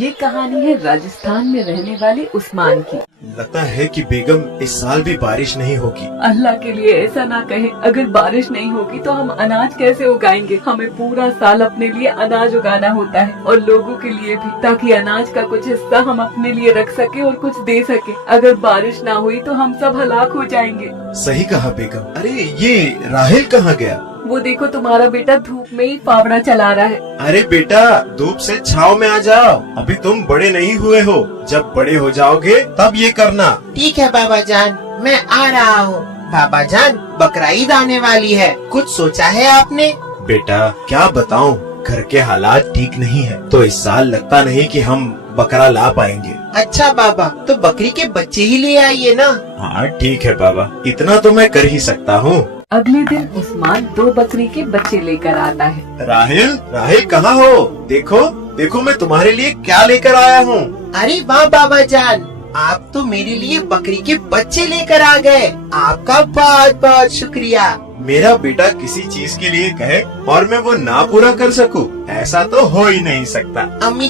ये कहानी है राजस्थान में रहने वाले उस्मान की। लगता है कि बेगम इस साल भी बारिश नहीं होगी। अल्लाह के लिए ऐसा ना कहे, अगर बारिश नहीं होगी तो हम अनाज कैसे उगाएंगे। हमें पूरा साल अपने लिए अनाज उगाना होता है और लोगों के लिए भी, ताकि अनाज का कुछ हिस्सा हम अपने लिए रख सके और कुछ दे सके। अगर बारिश ना हुई तो हम सब हलाक हो जाएंगे। सही कहा बेगम। अरे ये राहिल कहाँ गया? वो देखो तुम्हारा बेटा धूप में ही फावड़ा चला रहा है। अरे बेटा, धूप से छाव में आ जाओ, अभी तुम बड़े नहीं हुए हो। जब बड़े हो जाओगे तब ये करना। ठीक है बाबा जान, मैं आ रहा हूँ। बाबा जान, बकरा ईद आने वाली है, कुछ सोचा है आपने? बेटा क्या बताऊं, घर के हालात ठीक नहीं है, तो इस साल लगता नहीं कि हम बकरा ला पाएंगे। अच्छा बाबा, तो बकरी के बच्चे ही ले आइए ना। हाँ ठीक है बाबा, इतना तो मैं कर ही सकता हूँ। अगले दिन उस्मान 2 बकरी के बच्चे लेकर आता है। राहिल, राहिल कहाँ हो? देखो देखो, मैं तुम्हारे लिए क्या लेकर आया हूँ। अरे वाह बाबा जान, आप तो मेरे लिए बकरी के बच्चे लेकर आ गए। आपका बहुत बहुत शुक्रिया। मेरा बेटा किसी चीज के लिए कहे और मैं वो ना पूरा कर सकूं, ऐसा तो हो ही नहीं सकता। अम्मी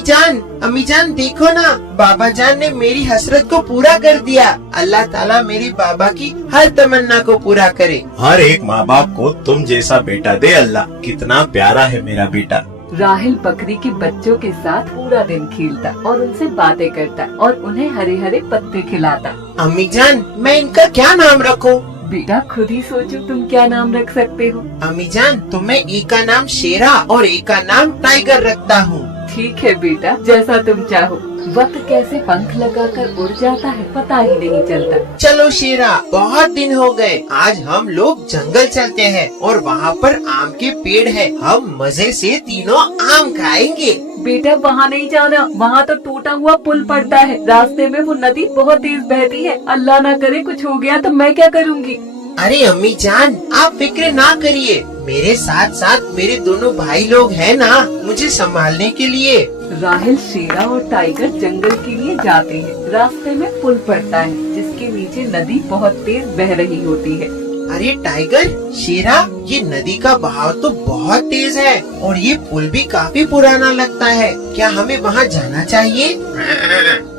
जान देखो ना, बाबा जान ने मेरी हसरत को पूरा कर दिया। अल्लाह ताला मेरे बाबा की हर तमन्ना को पूरा करे। हर एक माँ बाप को तुम जैसा बेटा दे अल्लाह। कितना प्यारा है मेरा बेटा। राहिल बकरी के बच्चों के साथ पूरा दिन खेलता और उनसे बातें करता और उन्हें हरे हरे पत्ते खिलाता। अम्मी जान, मैं इनका क्या नाम रखूं? बेटा खुद ही सोचो तुम क्या नाम रख सकते हो। अम्मी जान, तो मैं एक का नाम शेरा और एक का नाम टाइगर रखता हूँ। ठीक है बेटा, जैसा तुम चाहो। वक्त कैसे पंख लगाकर उड़ जाता है पता ही नहीं चलता। चलो शेरा, बहुत दिन हो गए, आज हम लोग जंगल चलते हैं और वहाँ पर आम के पेड़ है। हम मजे से तीनों आम खाएंगे। बेटा वहाँ नहीं जाना, वहाँ तो टूटा हुआ पुल पड़ता है। रास्ते में वो नदी बहुत तेज बहती है, अल्लाह ना करे कुछ हो गया तो मैं क्या करूँगी। अरे अम्मी जान, आप फिक्र ना करिए, मेरे साथ साथ मेरे दोनों भाई लोग हैं ना, मुझे संभालने के लिए। राहिल, शेरा और टाइगर जंगल के लिए जाते हैं। रास्ते में पुल पड़ता है जिसके नीचे नदी बहुत तेज बह रही होती है। अरे टाइगर, शेरा, ये नदी का बहाव तो बहुत तेज है और ये पुल भी काफी पुराना लगता है। क्या हमें वहाँ जाना चाहिए?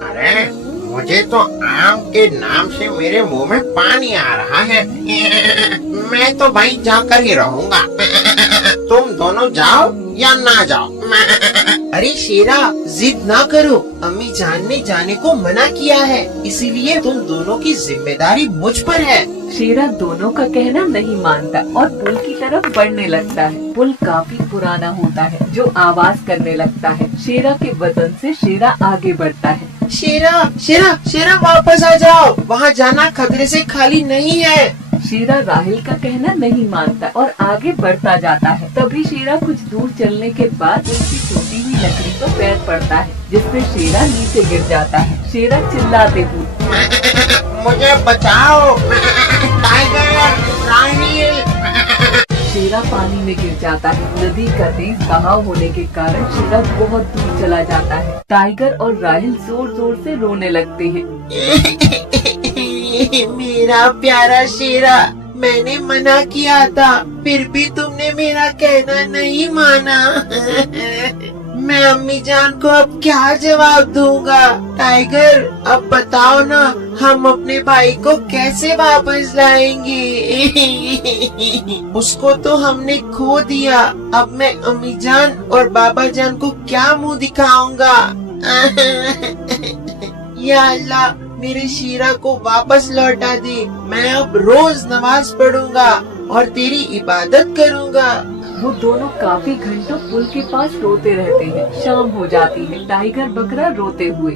अरे मुझे तो आम के नाम से मेरे मुंह में पानी आ रहा है। मैं तो भाई जाकर ही रहूँगा। तुम दोनों जाओ या ना जाओ। अरे शेरा, जिद ना करो, अम्मी जान ने जाने को मना किया है, इसीलिए तुम दोनों की जिम्मेदारी मुझ पर है। शेरा दोनों का कहना नहीं मानता और पुल की तरफ बढ़ने लगता है। पुल काफी पुराना होता है जो आवाज करने लगता है। शेरा के वजन से शेरा आगे बढ़ता है। शेरा, शेरा, शेरा वापस आ जाओ, वहाँ जाना खतरे से खाली नहीं है। शेरा राहिल का कहना नहीं मानता और आगे बढ़ता जाता है। तभी शेरा कुछ दूर चलने के बाद उसकी टूटी हुई लकड़ी पर पैर पड़ता है, जिससे शेरा नीचे गिर जाता है। शेरा चिल्लाते हुए, मुझे बचाओ, टाइगर, राहिल। शेरा पानी में गिर जाता है। नदी का तेज बहाव होने के कारण शेरा बहुत दूर चला जाता है। टाइगर और राहिल जोर जोर से रोने लगते हैं। मेरा प्यारा शेरा, मैंने मना किया था, फिर भी तुमने मेरा कहना नहीं माना। मैं अम्मी जान को अब क्या जवाब दूंगा? टाइगर, अब बताओ ना, हम अपने भाई को कैसे वापस लाएंगे? उसको तो हमने खो दिया, अब मैं अम्मी जान और बाबा जान को क्या मुंह दिखाऊंगा? या अल्लाह, मेरे शेरा को वापस लौटा दे। मैं अब रोज नमाज पढ़ूंगा और तेरी इबादत करूंगा। वो दोनों काफी घंटों पुल के पास रोते रहते हैं। शाम हो जाती है। टाइगर बकरा रोते हुए,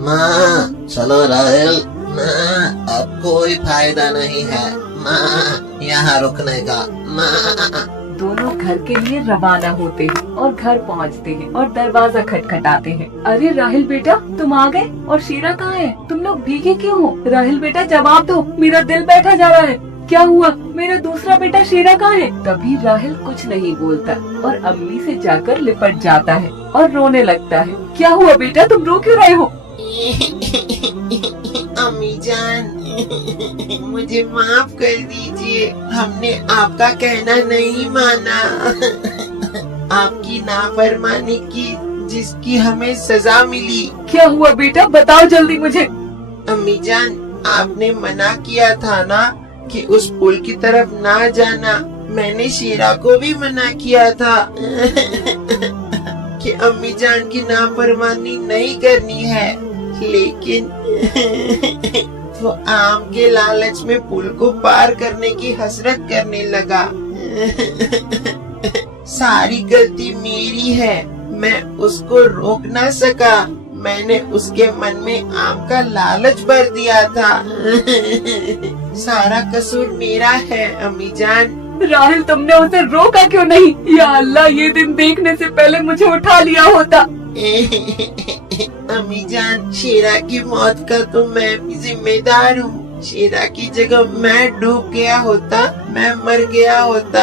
माँ चलो राहिल, माँ अब कोई फायदा नहीं है माँ यहाँ रुकने का। माँ दोनों घर के लिए रवाना होते हैं और घर पहुंचते हैं और दरवाजा खटखटाते हैं। अरे राहिल बेटा, तुम आ गए और शेरा कहाँ है? तुम लोग भीगे क्यों हो? राहिल बेटा जवाब दो, मेरा दिल बैठा जा रहा है। क्या हुआ? मेरा दूसरा बेटा शेरा कहाँ है? तभी राहिल कुछ नहीं बोलता और अम्मी से जाकर लिपट जाता है और रोने लगता है। क्या हुआ बेटा, तुम रो क्यों रहे हो? अम्मी जान, मुझे माफ कर दीजिए, हमने आपका कहना नहीं माना। आपकी नाफरमानी की जिसकी हमें सजा मिली। क्या हुआ बेटा, बताओ जल्दी मुझे। अम्मी जान, आपने मना किया था ना कि उस पुल की तरफ ना जाना। मैंने शीरा को भी मना किया था कि अम्मी जान की नाफरमानी नहीं करनी है, लेकिन वो आम के लालच में पुल को पार करने की हसरत करने लगा। सारी गलती मेरी है, मैं उसको रोक ना सका। मैंने उसके मन में आम का लालच भर दिया था। सारा कसूर मेरा है अम्मी जान। राहिल, तुमने उसे रोका क्यों नहीं? या अल्लाह, ये दिन देखने से पहले मुझे उठा लिया होता। अम्मी जान, शेरा की मौत का तो मैं भी जिम्मेदार हूँ। शेरा की जगह मैं डूब गया होता, मैं मर गया होता।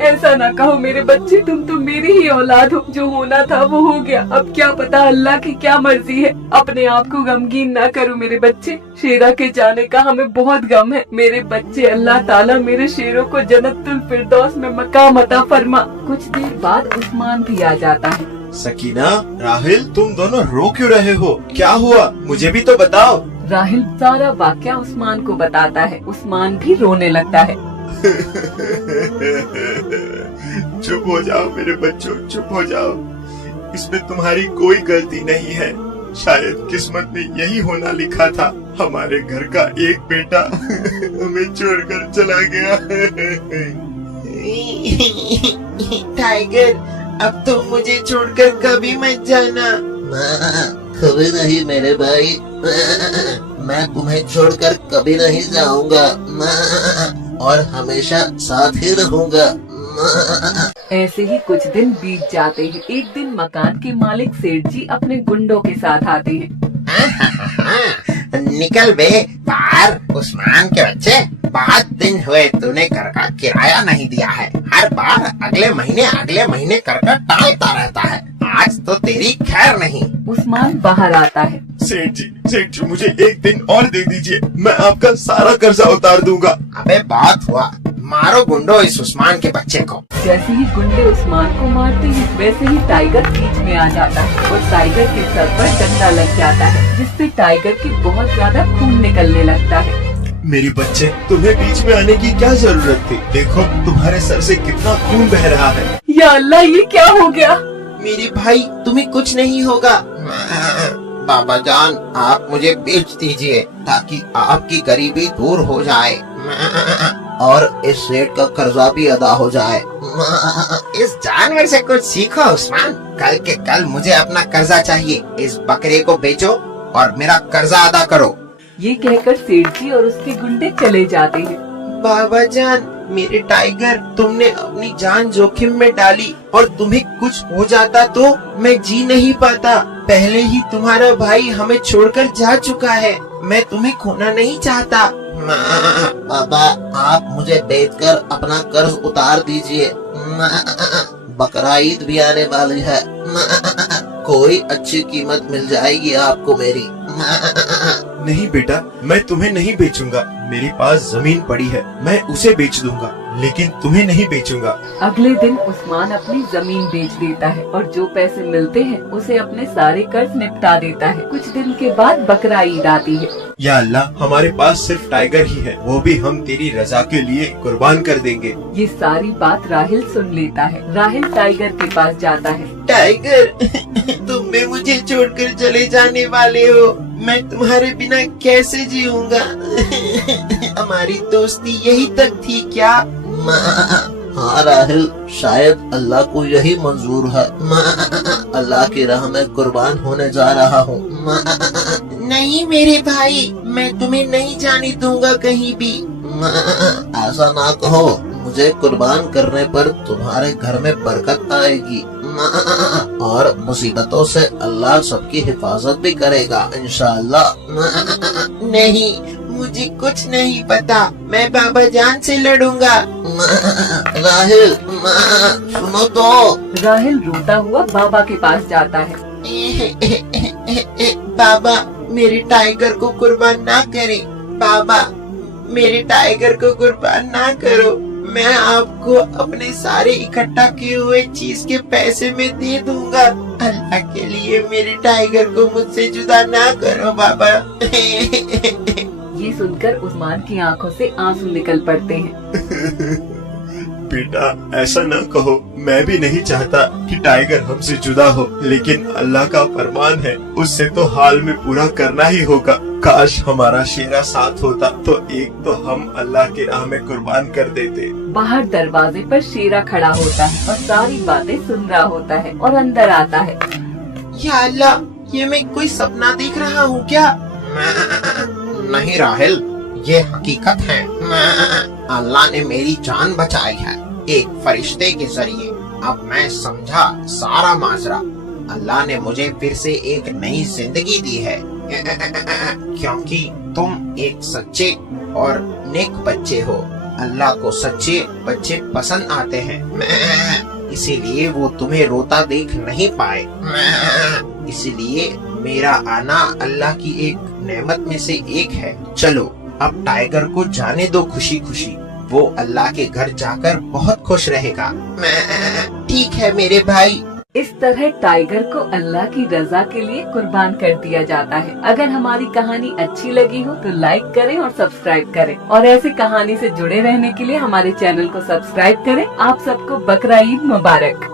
ऐसा ना कहो मेरे बच्चे, तुम तो मेरी ही औलाद हो। जो होना था वो हो गया, अब क्या पता अल्लाह की क्या मर्जी है। अपने आप को गमगीन ना करो मेरे बच्चे, शेरा के जाने का हमें बहुत गम है। मेरे बच्चे, अल्लाह ताला मेरे शेरों को जन्नतुल फिरदौस में मकाम अता फरमा। कुछ देर बाद उस्मान भी आ जाता है। सकीना, राहिल, तुम दोनों रो क्यों रहे हो? क्या हुआ, मुझे भी तो बताओ। राहिल सारा वाकया उस्मान को बताता है। उस्मान भी रोने लगता है। चुप हो जाओ मेरे बच्चों, चुप हो जाओ। इसमें तुम्हारी कोई गलती नहीं है। शायद किस्मत में यही होना लिखा था। हमारे घर का एक बेटा हमें छोड़कर चला गया। टाइगर, अब तो मुझे छोड़कर कभी मत जाना। कभी नहीं मेरे भाई, मैं तुम्हें छोड़कर कभी नहीं जाऊंगा और हमेशा साथ ही रहूंगा। ऐसे ही कुछ दिन बीत जाते हैं। एक दिन मकान के मालिक सेठ जी अपने गुंडों के साथ आते हैं। निकल बे बाहर उस्मान के बच्चे, बहुत दिन हुए तूने घर का किराया नहीं दिया है। हर बार अगले महीने कर टालता रहता है। आज तो तेरी खैर नहीं। उस्मान बाहर आता है। सेठ जी, मुझे एक दिन और दे दीजिए, मैं आपका सारा कर्जा उतार दूंगा। अबे बात हुआ, मारो गुंडो इस उस्मान के बच्चे को। जैसे ही गुंडे उस्मान को मारते हैं, वैसे ही टाइगर बीच में आ जाता है और टाइगर के सर पर डंडा लग जाता है, जिससे टाइगर की बहुत ज्यादा खून निकलने लगता है। मेरे बच्चे, तुम्हें बीच में आने की क्या जरूरत थी? देखो तुम्हारे सर से कितना खून बह रहा है। या अल्लाह, ये क्या हो गया? मेरे भाई, तुम्हें कुछ नहीं होगा। बाबा जान, आप मुझे बेच दीजिए ताकि आपकी गरीबी दूर हो जाए और इस सेठ का कर्जा भी अदा हो जाए। इस जानवर से कुछ सीखो उस्मान। कल के कल मुझे अपना कर्जा चाहिए। इस बकरे को बेचो और मेरा कर्जा अदा करो। ये कहकर सेठ जी और उसके गुंडे चले जाते हैं। बाबा जान, मेरे टाइगर, तुमने अपनी जान जोखिम में डाली और तुम्हें कुछ हो जाता तो मैं जी नहीं पाता। पहले ही तुम्हारा भाई हमें छोड़कर जा चुका है। मैं तुम्हें खोना नहीं चाहता। बाबा, आप मुझे बेचकर अपना कर्ज उतार दीजिए। बकरा ईद भी आने वाली है, कोई अच्छी कीमत मिल जाएगी आपको मेरी। नहीं बेटा, मैं तुम्हें नहीं बेचूंगा। मेरे पास जमीन पड़ी है, मैं उसे बेच दूंगा, लेकिन तुम्हें नहीं बेचूंगा। अगले दिन उस्मान अपनी जमीन बेच देता है और जो पैसे मिलते हैं उसे अपने सारे कर्ज निपटा देता है। कुछ दिन के बाद बकरा ईद आती है। या अल्लाह, हमारे पास सिर्फ टाइगर ही है, वो भी हम तेरी रजा के लिए कुर्बान कर देंगे। ये सारी बात राहिल सुन लेता है। राहिल टाइगर के पास जाता है। टाइगर, तुम भी मुझे छोड़कर चले जाने वाले हो। मैं तुम्हारे बिना कैसे जीऊंगा? हमारी दोस्ती यही तक थी क्या? हाँ राहिल, शायद अल्लाह को यही मंजूर है। अल्लाह की राह में कुर्बान होने जा रहा हूँ। नहीं मेरे भाई, मैं तुम्हें नहीं जाने दूंगा कहीं भी। ऐसा ना कहो, मुझे कुर्बान करने पर तुम्हारे घर में बरकत आएगी और मुसीबतों से अल्लाह सबकी हिफाजत भी करेगा इंशाअल्लाह। नहीं, मुझे कुछ नहीं पता। मैं बाबा जान से लड़ूंगा। राहिल, सुनो तो। राहिल रोता हुआ बाबा के पास जाता है। बाबा, मेरे टाइगर को कुर्बान ना करें। बाबा, मेरे टाइगर को कुर्बान ना करो। मैं आपको अपने सारे इकट्ठा किए हुए चीज के पैसे में दे दूंगा। अल्लाह के लिए मेरे टाइगर को मुझसे जुदा ना करो बाबा। ये सुनकर उस्मान की आंखों से आंसू निकल पड़ते हैं। बेटा ऐसा न कहो, मैं भी नहीं चाहता कि टाइगर हमसे जुदा हो, लेकिन अल्लाह का फरमान है, उससे तो हाल में पूरा करना ही होगा। काश हमारा शेरा साथ होता तो एक तो हम अल्लाह के राह में कुर्बान कर देते। बाहर दरवाजे पर शेरा खड़ा होता है और सारी बातें सुन रहा होता है और अंदर आता है। या अल्लाह, ये मैं कोई सपना देख रहा हूँ क्या? नहीं राहिल, ये हकीकत है। अल्लाह ने मेरी जान बचाई है एक फरिश्ते के जरिए। अब मैं समझा सारा माजरा। अल्लाह ने मुझे फिर से एक नई जिंदगी दी है, क्योंकि तुम एक सच्चे और नेक बच्चे हो। अल्लाह को सच्चे बच्चे पसंद आते हैं, इसीलिए वो तुम्हें रोता देख नहीं पाए। इसीलिए मेरा आना अल्लाह की एक नेमत में से एक है। चलो अब टाइगर को जाने दो खुशी खुशी, वो अल्लाह के घर जाकर बहुत खुश रहेगा। ठीक है मेरे भाई। इस तरह टाइगर को अल्लाह की रजा के लिए कुर्बान कर दिया जाता है। अगर हमारी कहानी अच्छी लगी हो तो लाइक करें और सब्सक्राइब करें, और ऐसी कहानी से जुड़े रहने के लिए हमारे चैनल को सब्सक्राइब करें। आप सबको बकरा ईद मुबारक।